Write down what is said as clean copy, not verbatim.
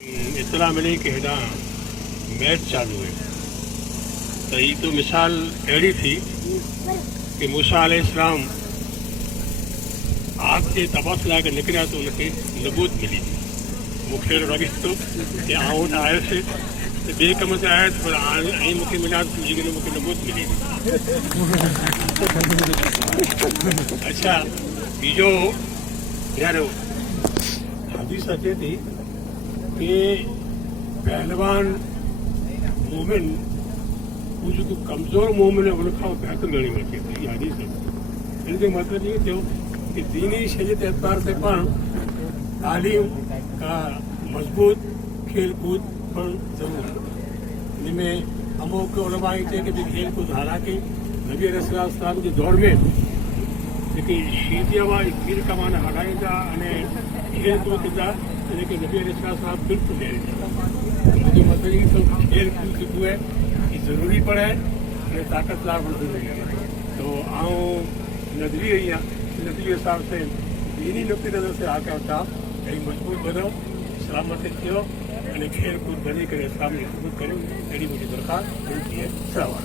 इतला मिली कि हेॾा मैच चालू है तो ये तो मिसाल अहिड़ी थी कि मूसा अलैहिस्सलाम आग जे तबास लाइ निकिरिया तो उनखे नबूत मिली मूंखे लॻे थो कि आउं वटि आयुसि त ॿिए कम ते आयुसि पर हाणे मूंखे मिलिया जेकॾहिं मूंखे नबूत मिली अच्छा बीजो यार हदीस अचे थी कि पहलवान मोमिन वो जो कमज़ोर मोमिन है उनखां बहितर ॻणी वठे थी इहा हदीस हिनजो मतिलबु इहो थियो कि दीनी शइ जे एतबार से पाण तालीम का मज़बूत खेल कूद पण ज़रूरी इन में अमुक उलमा चए कि खेल कूद हालांकि नबी अलैहिस्सलाम जे दौर में जेकी शीतिया हुआ खेल कमान हलाईंदा अने खेल कूद कंदा लेकिन नबी अलैहिस्सलाम बिल्कुल मुझे मतलब ये तो खेल कूद जो है ये ज़रूरी पड़े और ताकतदार भी ज़रूरी है तो आऊँ नजरिए नजरिए हिसाब से दीनी नुक़्ते नज़र से आके होता कहीं मजबूत बनो सलामत थियो अने खेल कूद बनी करे इस्लाम की खिदमत करें अड़ी मुझे दरख्वास्त है सलाम।